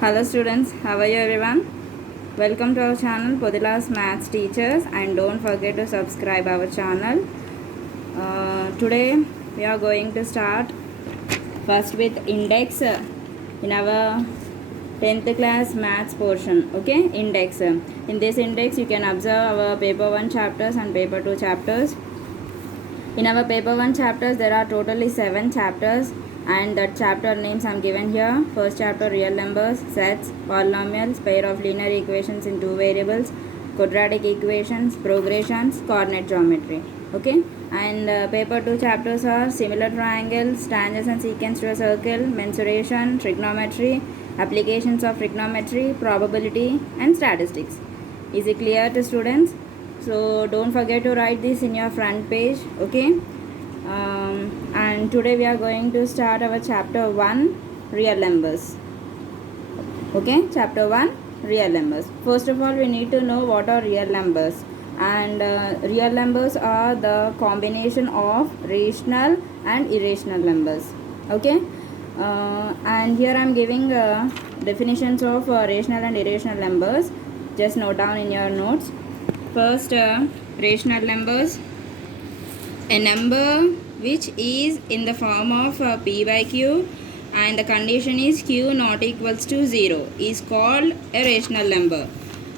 Hello students, how are you everyone? Welcome to our channel Podila's Maths Teachers, and don't forget to subscribe our channel. Today we are going to start first with index in our 10th class maths portion. Okay, index. In this index you can observe our paper 1 chapters and paper 2 chapters. In our paper 1 chapters there are totally 7 chapters, and that chapter names I am given here. First chapter, real numbers, sets, polynomials, pair of linear equations in two variables, quadratic equations, progressions, coordinate geometry. Okay, and paper 2 chapters are similar triangles, tangents and secants to a circle, mensuration, trigonometry, applications of trigonometry, probability and statistics. Is it clear to students? So don't forget to write this in your front page. Okay, and today we are going to start our chapter 1, real numbers. Okay, chapter 1, real numbers. First of all, we need to know what are real numbers. And real numbers are the combination of rational and irrational numbers. Okay, and here I am giving definitions of rational and irrational numbers. Just note down in your notes. First, rational numbers. A number which is in the form of p by q and the condition is q not equals to 0 is called a rational number.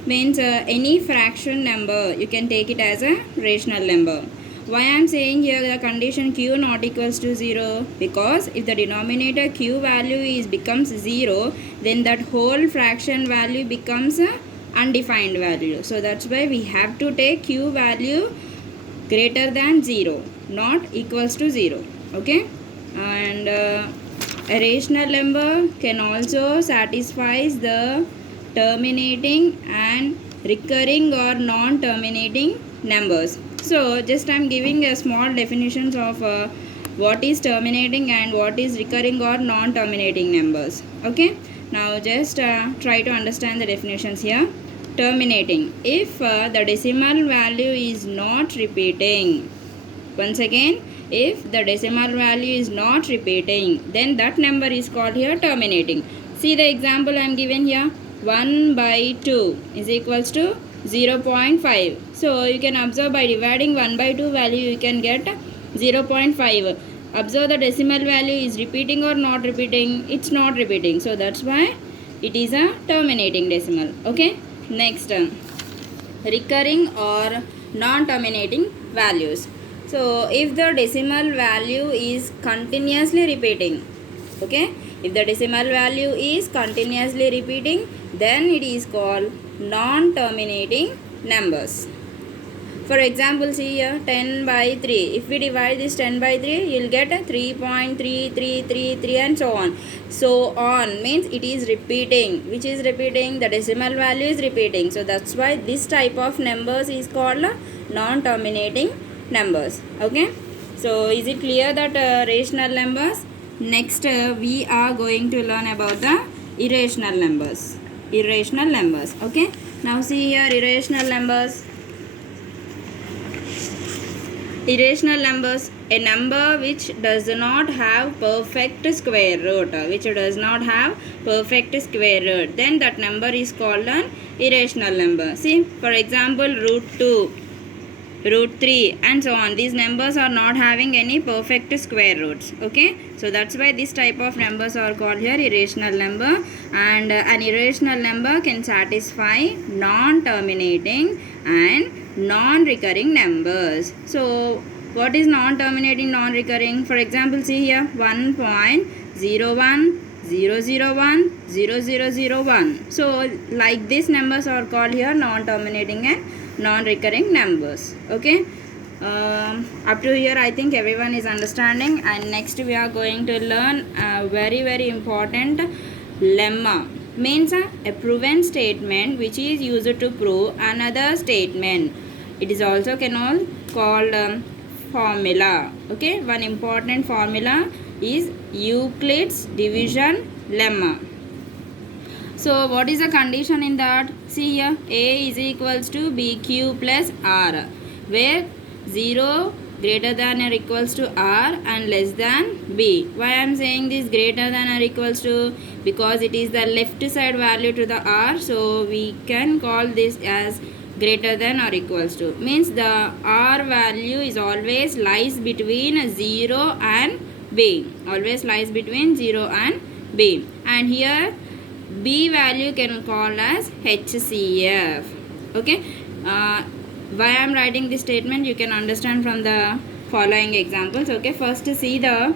Means any fraction number you can take it as a rational number. Why I am saying here the condition q not equals to 0? Because if the denominator q value becomes 0, then that whole fraction value becomes a undefined value. So that's why we have to take q value greater than 0, not equals to 0. Okay, and a rational number can also satisfy the terminating and recurring or non-terminating numbers. So just I am giving a small definitions of what is terminating and what is recurring or non-terminating numbers. Okay, now just try to understand the definitions here. Terminating, if the decimal value is not repeating. Once again, if the decimal value is not repeating, then that number is called here terminating. See the example I am given here. 1 by 2 is equals to 0.5. So you can observe by dividing 1 by 2 value you can get 0.5. Observe the decimal value is repeating or not repeating. It's not repeating. So that's why it is a terminating decimal. Okay. Next, recurring or non-terminating values. So if the decimal value is continuously repeating, okay, if the decimal value is continuously repeating, then it is called non-terminating numbers. For example, see here 10 by 3. If we divide this 10 by 3, you will get 3.3333 and so on. So on means it is repeating. Which is repeating? The decimal value is repeating. So that's why this type of numbers is called non-terminating numbers. Okay. So is it clear that rational numbers? Next we are going to learn about the irrational numbers. Irrational numbers. Okay. Now see here irrational numbers. Irrational numbers, a number which does not have perfect square root, then that number is called an irrational number. See, for example, root 2, root 3 and so on. These numbers are not having any perfect square roots. Okay, so that's why this type of numbers are called here irrational number. And an irrational number can satisfy non-terminating and non-recurring numbers. So what is non-terminating, non-recurring? For example, see here 1.0100100001. So like these numbers are called here non-terminating and non-recurring numbers. Okay, up to here I think everyone is understanding. And next we are going to learn a very important lemma. Means a proven statement which is used to prove another statement. It is also called formula. Okay, one important formula is Euclid's division lemma. So what is the condition in that? See here, A is equals to BQ plus R, where 0 greater than or equals to R and less than B. Why I am saying this greater than or equals to? Because it is the left side value to the R, so we can call this as greater than or equals to. Means the R value is always lies between 0 and B. Always lies between 0 and B. And here B value can call as HCF. Okay. Why I am writing this statement you can understand from the following examples. Okay, first see the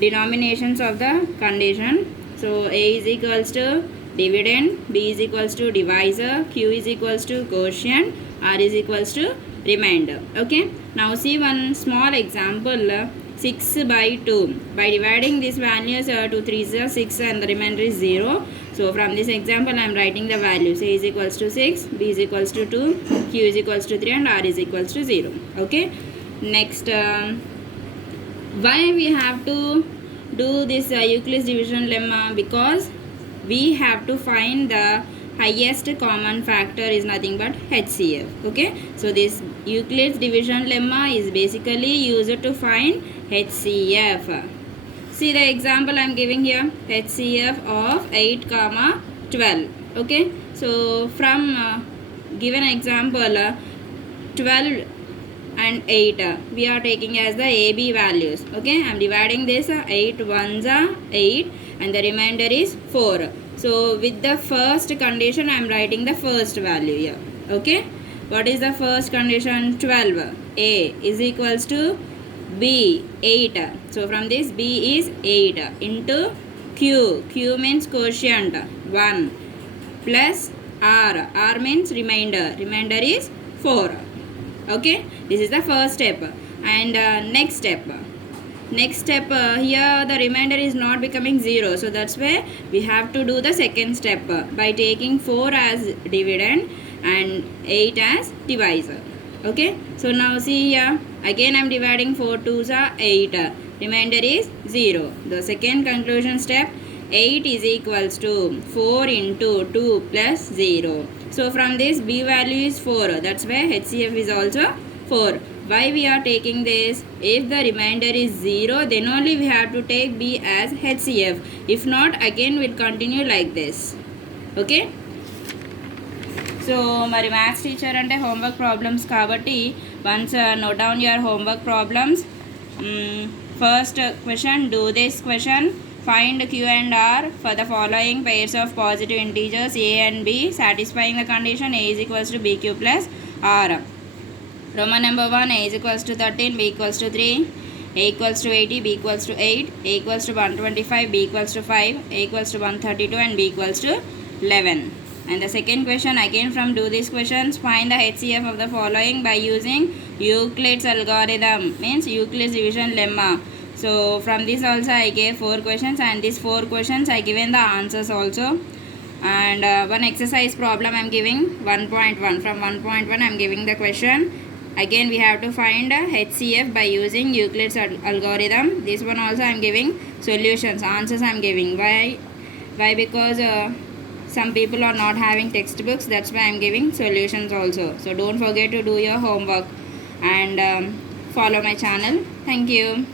denominations of the condition. So A is equals to dividend, B is equals to divisor, Q is equals to quotient, R is equals to remainder. Okay, now see one small example. 6 by 2. By dividing these values, 2 3s are 6 and the remainder is 0. So from this example I am writing the values. A is equals to 6, B is equals to 2, Q is equals to 3 and R is equals to 0. Okay. Next, why we have to do this Euclid's division lemma? Because we have to find the highest common factor is nothing but HCF. Okay, so this Euclid's division lemma is basically used to find HCF. See the example I am giving here, HCF of 8 comma 12. Okay, so from given example 12 and 8 we are taking as the AB values. Okay, I am dividing this 8 ones are 8 and the remainder is 4. So with the first condition I am writing the first value here. Okay, what is the first condition? 12. A is equals to B 8. So from this B is 8 into Q. Q means quotient 1 plus R. R means remainder. Remainder is 4. Okay, this is the first step. And next step here the remainder is not becoming 0, so that's why we have to do the second step by taking 4 as dividend and 8 as divisor. Okay, so now see here again I am dividing 4 2s are 8, remainder is 0. The second conclusion step, 8 is equals to 4 into 2 plus 0. So from this B value is 4, that's why HCF is also 4. Why we are taking this? If the remainder is 0, then only we have to take B as HCF. If not, again we'll continue like this. Okay. So my maths teacher and homework problems kabatti once note down your homework problems. First question, do this question. Find Q and R for the following pairs of positive integers A and B satisfying the condition A is equals to BQ plus R. Roman number 1, A is equals to 13, B equals to 3, A equals to 80, B equals to 8, A equals to 125, B equals to 5, A equals to 132 and B equals to 11. And the second question, again from do these questions, find the HCF of the following by using Euclid's algorithm, means Euclid's division lemma. So from this also I gave 4 questions and these 4 questions I given the answers also. And one exercise problem I am giving 1.1. From 1.1 I am giving the question. Again we have to find HCF by using Euclid's algorithm. This one also I am giving solutions, answers I am giving. Why? Because some people are not having textbooks, that's why I am giving solutions also. So don't forget to do your homework and follow my channel. Thank you.